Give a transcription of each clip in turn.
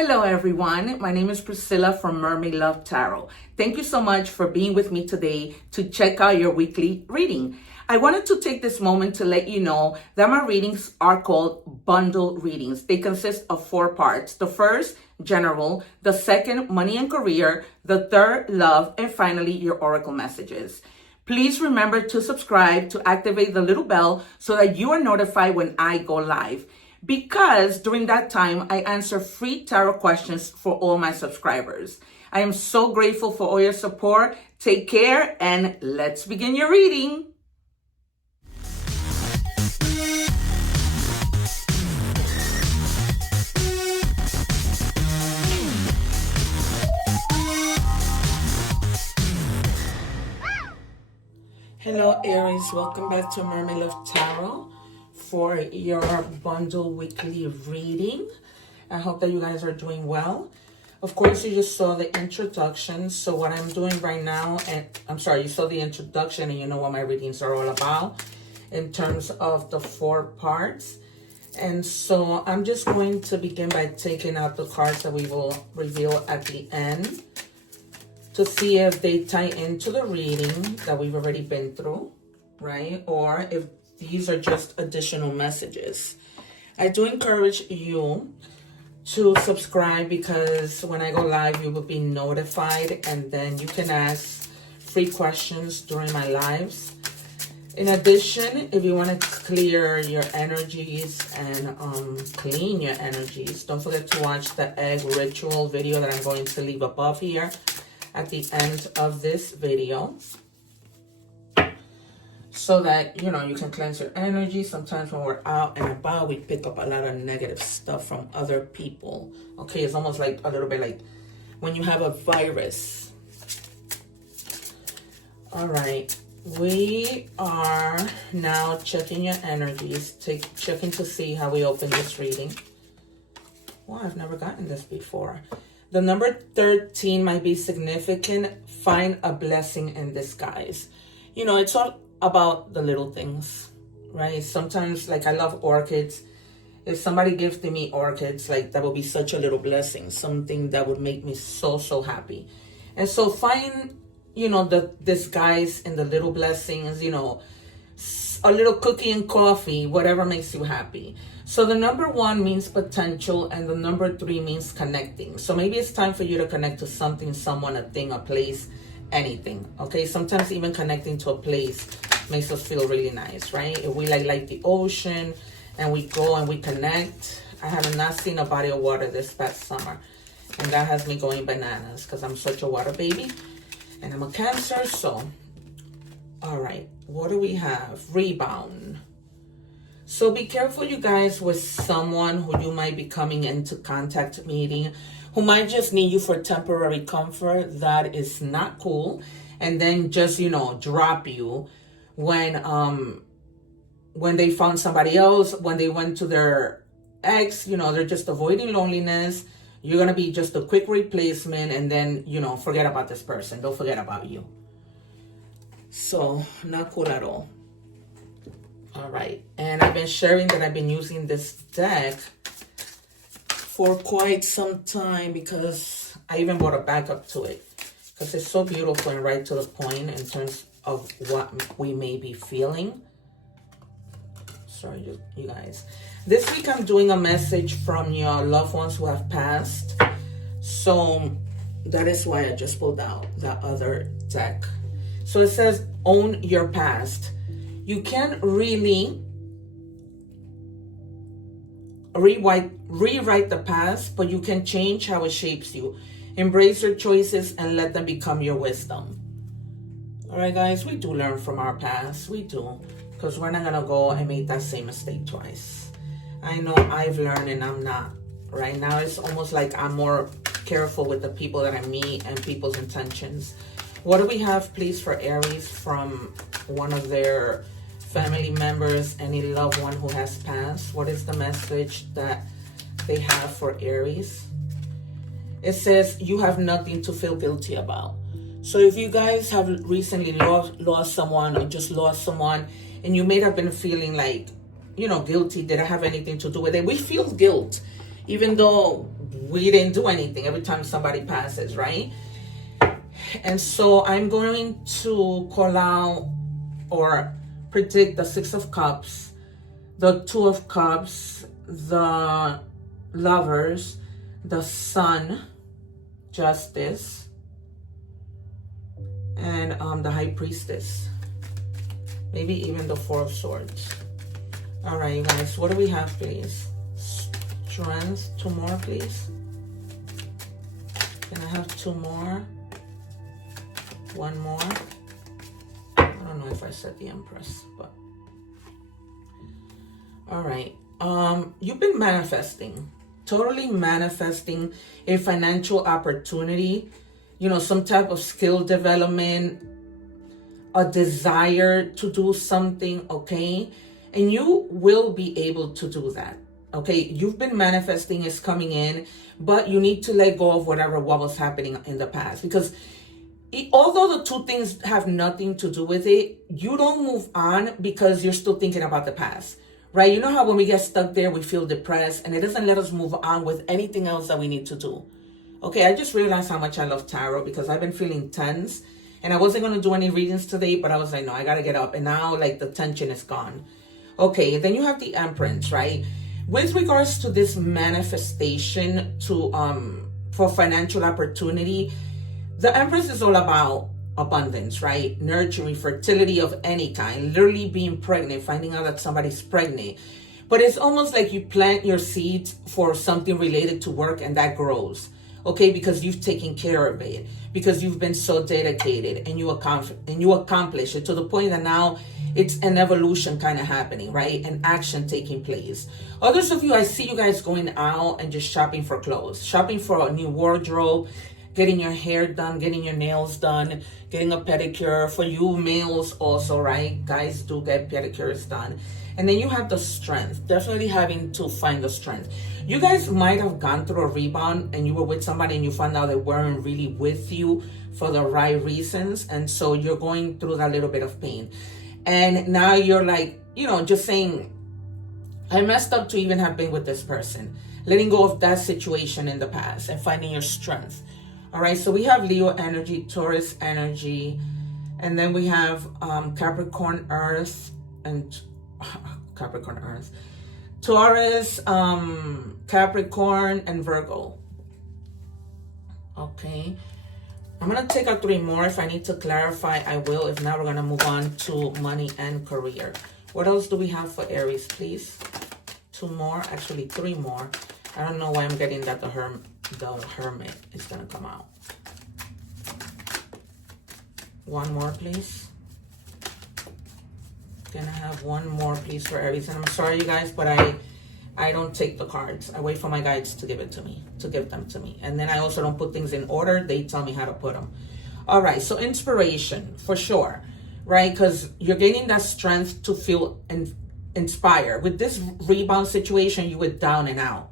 Hello everyone, my name is Priscilla from Mermaid Love Tarot. Thank you so much for being with me today to check out your weekly reading. I wanted to take this moment to let you know that my readings are called bundle readings. They consist of 4 parts. The first, general. The second, money and career. The third, love. And finally, your oracle messages. Please remember to subscribe, to activate the little bell so that you are notified when I go live. Because during that time, I answer free tarot questions for all my subscribers. I am so grateful for all your support. Take care and let's begin your reading. Hello Aries, welcome back to Mermaid Love Tarot for your bundle weekly reading. I hope that you guys are doing well. Of course, you just saw the introduction. So what I'm doing right now, and I'm sorry, you saw the introduction and you know what my readings are all about in terms of the 4 parts. And so I'm just going to begin by taking out the cards that we will reveal at the end to see if they tie into the reading that we've already been through, right? Or if these are just additional messages. I do encourage you to subscribe because when I go live, you will be notified and then you can ask free questions during my lives. In addition, if you want to clear your energies and clean your energies, don't forget to watch the egg ritual video that I'm going to leave above here at the end of this video, so that, you know, you can cleanse your energy. Sometimes when we're out and about, we pick up a lot of negative stuff from other people. Okay, it's almost like a little bit like when you have a virus. All right, we are now checking your energies, checking to see how we open this reading. Wow, I've never gotten this before. The number 13 might be significant. Find a blessing in disguise. You know, it's all about the little things, right? Sometimes, like, I love orchids. If somebody gifted me orchids, like, that would be such a little blessing, something that would make me so happy. And so find, you know, the disguise in the little blessings, you know, a little cookie and coffee, whatever makes you happy. So the number 1 means potential and the number 3 means connecting. So maybe it's time for you to connect to something, someone, a thing, a place, anything. Okay, sometimes even connecting to a place makes us feel really nice, right? If we like the ocean and we go and we connect. I have not seen a body of water this past summer, and that has me going bananas because I'm such a water baby and I'm a Cancer. So all right, what do we have? Rebound. So be careful, you guys, with someone who you might be coming into contact meeting, who might just need you for temporary comfort. That is not cool. And then just, you know, drop you when they found somebody else, when they went to their ex, you know, they're just avoiding loneliness. You're going to be just a quick replacement and then, you know, forget about this person. Don't forget about you. So not cool at all. All right, and I've been sharing that I've been using this deck for quite some time because I even bought a backup to it because it's so beautiful and right to the point in terms of what we may be feeling. Sorry, you guys. This week I'm doing a message from your loved ones who have passed. So that is why I just pulled out that other deck. So it says, own your past. You can't really rewrite the past, but you can change how it shapes you. Embrace your choices and let them become your wisdom. All right, guys, we do learn from our past. We do, because we're not going to go and make that same mistake twice. I know I've learned and I'm not. Right now, it's almost like I'm more careful with the people that I meet and people's intentions. What do we have, please, for Aries from one of their family members, any loved one who has passed? What is the message that they have for Aries? It says, you have nothing to feel guilty about. So if you guys have recently lost someone or just lost someone, and you may have been feeling like, you know, guilty, did I have anything to do with it? We feel guilt. Even though we didn't do anything every time somebody passes, right? And so I'm going to call out or predict the Six of Cups, the Two of Cups, the Lovers, the Sun, Justice, and the High Priestess. Maybe even the Four of Swords. All right, you guys, what do we have, please? Strength, 2 more, please. Can I have 2 more? 1 more. I don't know if I said the Empress, but all right. You've been manifesting, totally manifesting a financial opportunity, you know, some type of skill development, a desire to do something, okay? And you will be able to do that, okay? You've been manifesting, is coming in, but you need to let go of whatever what was happening in the past, because although the two things have nothing to do with it, you don't move on because you're still thinking about the past, right? You know how when we get stuck there, we feel depressed, and it doesn't let us move on with anything else that we need to do. Okay, I just realized how much I love tarot because I've been feeling tense, and I wasn't going to do any readings today, but I was like, no, I got to get up, and now, like, the tension is gone. Okay, then you have the Empress, right? With regards to this manifestation to for financial opportunity, the Empress is all about abundance, right? Nurturing, fertility of any kind, literally being pregnant, finding out that somebody's pregnant. But it's almost like you plant your seeds for something related to work and that grows, okay? Because you've taken care of it, because you've been so dedicated and you accomplish it to the point that now it's an evolution kind of happening, right? An action taking place. Others of you, I see you guys going out and just shopping for clothes, shopping for a new wardrobe, getting your hair done, getting your nails done, getting a pedicure. For you males also, right? Guys do get pedicures done. And then you have the Strength, definitely having to find the strength. You guys might have gone through a rebound and you were with somebody and you found out they weren't really with you for the right reasons. And so you're going through that little bit of pain. And now you're like, you know, just saying, I messed up to even have been with this person. Letting go of that situation in the past and finding your strength. All right, so we have Leo energy, Taurus energy, and then we have Capricorn Earth and Capricorn Earth, Taurus, Capricorn, and Virgo. Okay, I'm gonna take out 3 more. If I need to clarify, I will. If not, we're gonna move on to money and career. What else do we have for Aries, please? 2 more, actually 3 more. I don't know why I'm getting that the Hermit is gonna come out. 1 more, please. Can I have 1 more, please, for Aries? And I'm sorry, you guys, but I don't take the cards. I wait for my guides to give them to me. And then I also don't put things in order. They tell me how to put them. All right, so inspiration, for sure, right? Because you're gaining that strength to feel inspired. With this rebound situation, you were down and out.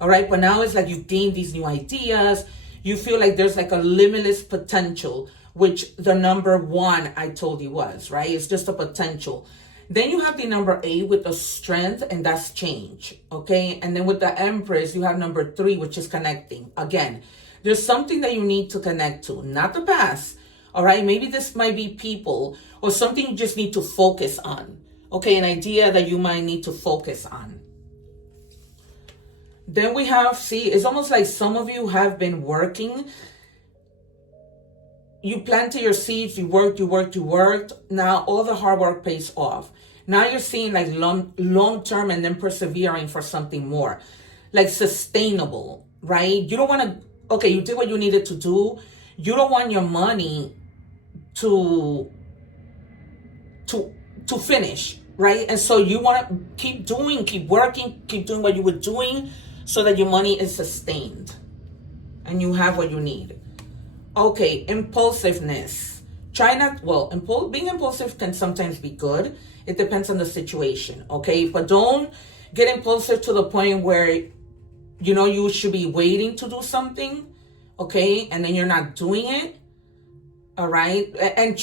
All right, but now it's like you've gained these new ideas. You feel like there's like a limitless potential, which the number 1 I told you was, right? It's just a potential. Then you have the number 8 with the Strength, and that's change, okay? And then with the Empress, you have number 3, which is connecting. Again, there's something that you need to connect to, not the past, all right? Maybe this might be people or something you just need to focus on, okay? An idea that you might need to focus on. Then we have, see, it's almost like some of you have been working. You planted your seeds, you worked. Now all the hard work pays off. Now you're seeing like long term and then persevering for something more. Like sustainable, right? You don't want to, okay, you did what you needed to do. You don't want your money to finish, right? And so you want to keep working, keep doing what you were doing so that your money is sustained and you have what you need. Okay, impulsiveness. Being impulsive can sometimes be good. It depends on the situation, okay? But don't get impulsive to the point where, you know, you should be waiting to do something, okay? And then you're not doing it, all right? And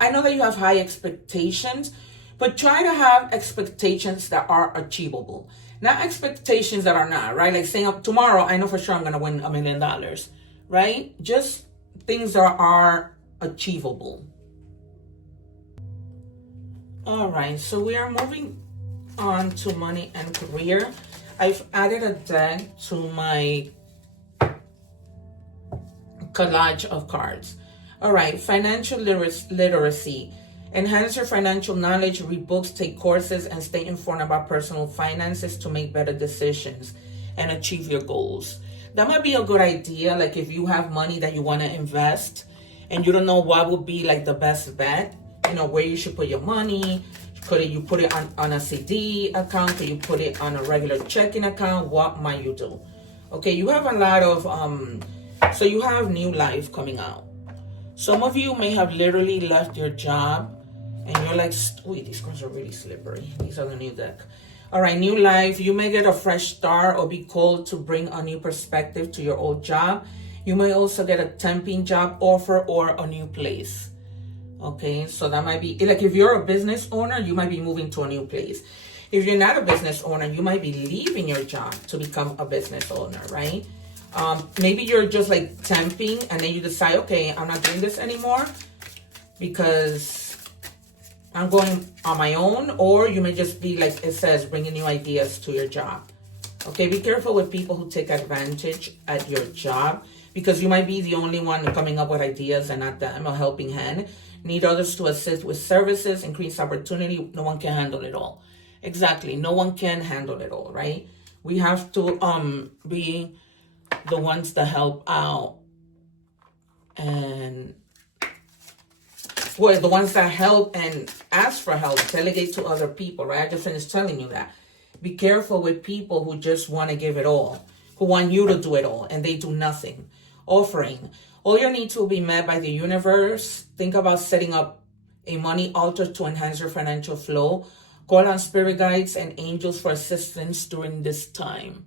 I know that you have high expectations, but try to have expectations that are achievable. Not expectations that are not, right? Like saying tomorrow, I know for sure I'm going to win $1 million, right? Just things that are achievable. All right, so we are moving on to money and career. I've added a deck to my collage of cards. All right, financial literacy. Enhance your financial knowledge, read books, take courses, and stay informed about personal finances to make better decisions and achieve your goals. That might be a good idea. Like if you have money that you want to invest and you don't know what would be like the best bet, you know, where you should put your money. Could you put it on a CD account? Could you put it on a regular checking account? What might you do? Okay, you have a lot of, so you have new life coming out. Some of you may have literally left your job and you're like, wait, these cards are really slippery. These are the new deck. All right, new life. You may get a fresh start or be called to bring a new perspective to your old job. You may also get a temping job offer or a new place. Okay, so that might be, like if you're a business owner, you might be moving to a new place. If you're not a business owner, you might be leaving your job to become a business owner, right? Maybe you're just like temping and then you decide, okay, I'm not doing this anymore because I'm going on my own. Or you may just be like it says, bringing new ideas to your job. Okay, be careful with people who take advantage at your job because you might be the only one coming up with ideas and not them, a helping hand. Need others to assist with services, increase opportunity. No one can handle it all. Exactly, no one can handle it all, right? We have to be the ones that help out and well, the ones that help and ask for help, delegate to other people, right? I just finished telling you that. Be careful with people who just want to give it all, who want you to do it all, and they do nothing. Offering. All your needs will be met by the universe. Think about setting up a money altar to enhance your financial flow. Call on spirit guides and angels for assistance during this time.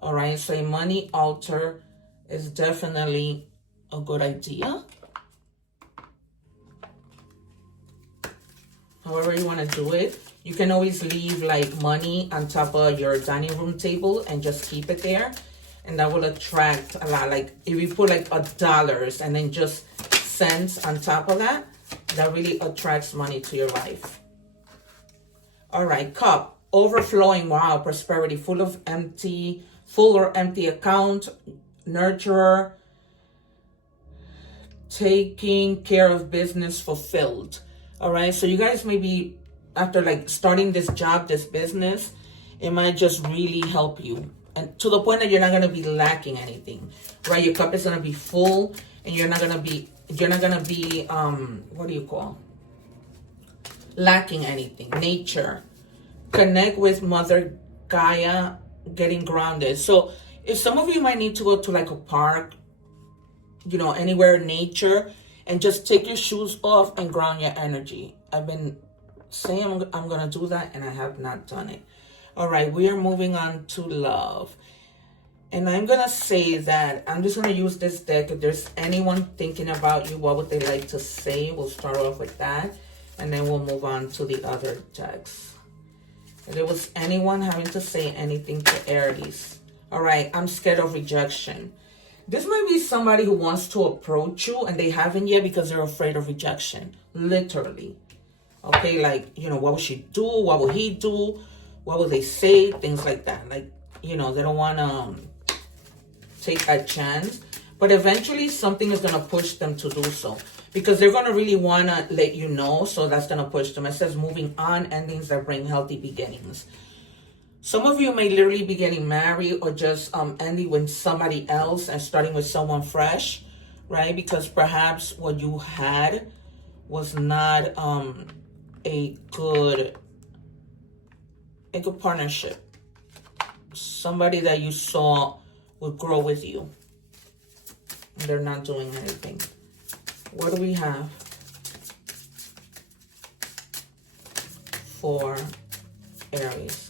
All right, so a money altar is definitely a good idea. However you want to do it. You can always leave like money on top of your dining room table and just keep it there. And that will attract a lot. Like if you put like $1 and then just cents on top of that, that really attracts money to your life. All right, cup, overflowing, wow, prosperity, full or empty account, nurturer, taking care of business, fulfilled. All right, so you guys may be, after like starting this job, this business, it might just really help you. And to the point that you're not going to be lacking anything, right? Your cup is going to be full and you're not going to be, what do you call? Lacking anything. Nature. Connect with Mother Gaia, getting grounded. So if some of you might need to go to like a park, you know, anywhere in nature, and just take your shoes off and ground your energy. I've been saying I'm going to do that and I have not done it. All right, we are moving on to love. And I'm going to say that I'm just going to use this deck. If there's anyone thinking about you, what would they like to say? We'll start off with that. And then we'll move on to the other decks. If there was anyone having to say anything to Aries. All right, I'm scared of rejection. This might be somebody who wants to approach you and they haven't yet because they're afraid of rejection. Literally. Okay, like, you know, what will she do? What will he do? What will they say? Things like that. Like, you know, they don't want to take that chance. But eventually something is going to push them to do so. Because they're going to really want to let you know. So that's going to push them. It says moving on, endings that bring healthy beginnings. Some of you may literally be getting married or just ending with somebody else and starting with someone fresh, right? Because perhaps what you had was not a good partnership. Somebody that you saw would grow with you. And they're not doing anything. What do we have for Aries?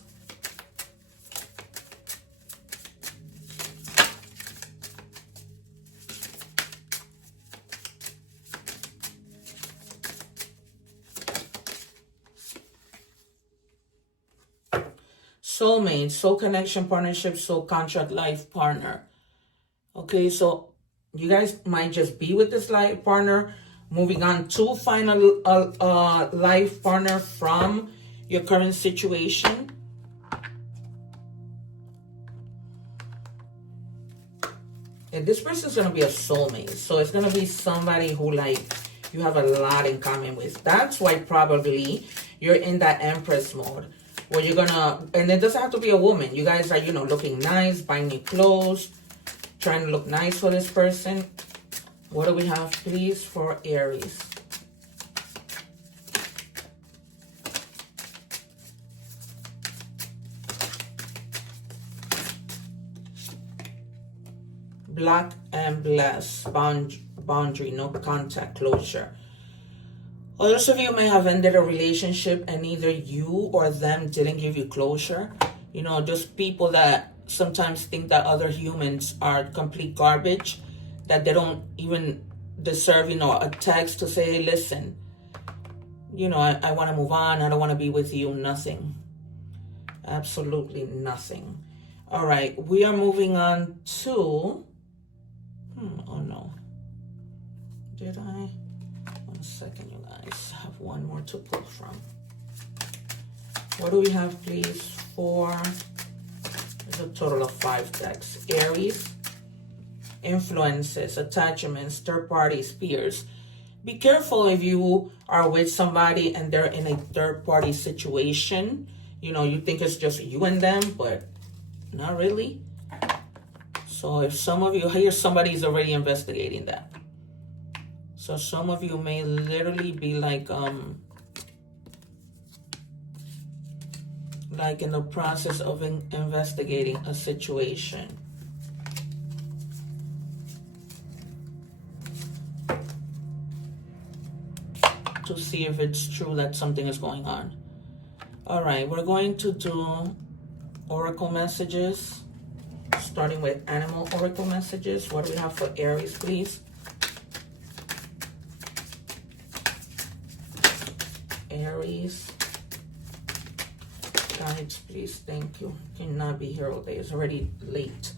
Soulmate, soul connection, partnership, soul contract, life partner. Okay, so you guys might just be with this life partner, moving on to find a life partner from your current situation. And this person is going to be a soulmate. So it's going to be somebody who, like, you have a lot in common with. That's why probably you're in that Empress mode, where you're going to, and it doesn't have to be a woman. You guys are, you know, looking nice, buying new clothes, trying to look nice for this person. What do we have, please, for Aries? Black and blessed, boundary, no contact, closure. Others of you may have ended a relationship and either you or them didn't give you closure. You know, just people that sometimes think that other humans are complete garbage, that they don't even deserve, you know, a text to say, hey, listen, you know, I want to move on. I don't want to be with you. Nothing. Absolutely nothing. All right. We are moving on to... oh no. Did I? 1 second, you guys. I have one more to pull from. What do we have, please, for... There's a total of 5 decks. Aries. Influences, attachments, third parties, peers. Be careful if you are with somebody and they're in a third party situation. You know, you think it's just you and them, but not really. So if some of you, here somebody's already investigating that. So some of you may literally be like in the process of investigating a situation. To see if it's true that something is going on. All right, we're going to do oracle messages, starting with animal oracle messages. What do we have for Aries, please? Aries. Guides, please. Thank you. Cannot be here all day. It's already late.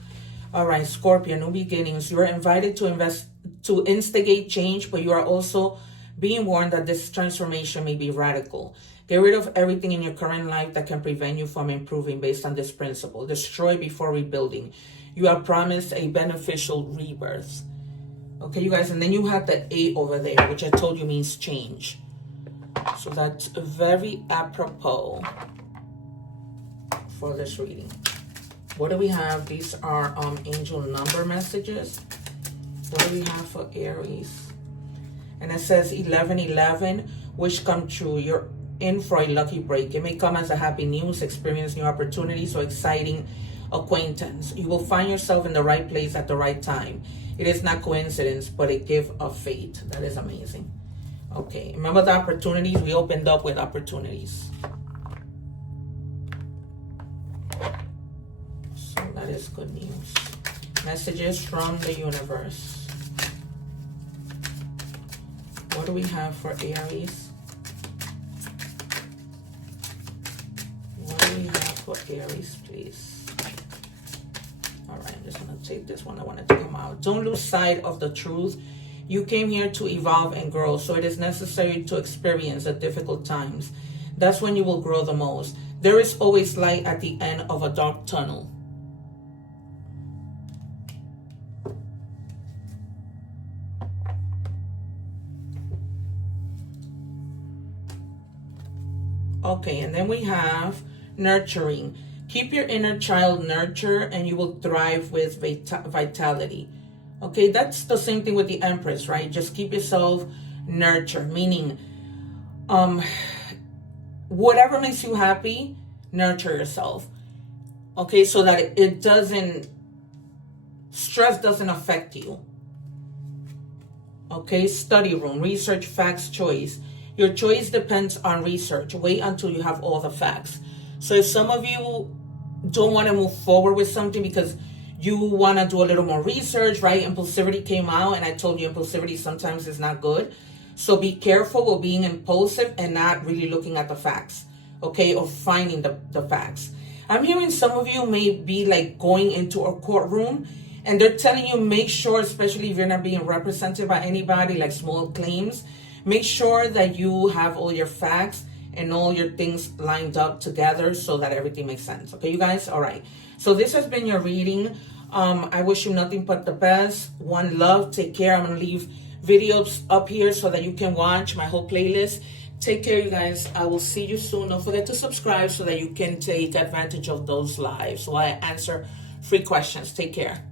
All right, Scorpio, new beginnings. You are invited to instigate change, but you are also being warned that this transformation may be radical. Get rid of everything in your current life that can prevent you from improving based on this principle. Destroy before rebuilding. You are promised a beneficial rebirth. Okay, you guys, and then you have the 8 over there, which I told you means change. So that's very apropos for this reading. What do we have? These are angel number messages. What do we have for Aries? And it says 1111, wish come true. You're in for a lucky break. It may come as a happy news, experience new opportunities, or exciting acquaintance. You will find yourself in the right place at the right time. It is not coincidence, but a gift of fate. That is amazing. Okay, remember the opportunities? We opened up with opportunities. So that is good news. Messages from the universe. What do we have for Aries? What do we have for Aries, please? All right, I'm just going to take this one. I wanted to come out. Don't lose sight of the truth. You came here to evolve and grow, so it is necessary to experience the difficult times. That's when you will grow the most. There is always light at the end of a dark tunnel. Okay, and then we have nurturing. Keep your inner child nurtured and you will thrive with vitality. Okay, that's the same thing with the Empress, right? Just keep yourself nurtured, meaning whatever makes you happy, nurture yourself. Okay, so that it doesn't, stress doesn't affect you. Okay, study room, research, facts, choice. Your choice depends on research. Wait until you have all the facts. So if some of you don't want to move forward with something because you want to do a little more research, right? Impulsivity came out, and I told you impulsivity sometimes is not good. So be careful with being impulsive and not really looking at the facts, okay? Or finding the facts. I'm hearing some of you may be like going into a courtroom and they're telling you make sure, especially if you're not being represented by anybody, like small claims, make sure that you have all your facts and all your things lined up together so that everything makes sense. Okay, you guys? All right. So this has been your reading. I wish you nothing but the best. One love. Take care. I'm going to leave videos up here so that you can watch my whole playlist. Take care, you guys. I will see you soon. Don't forget to subscribe so that you can take advantage of those lives while I answer free questions. Take care.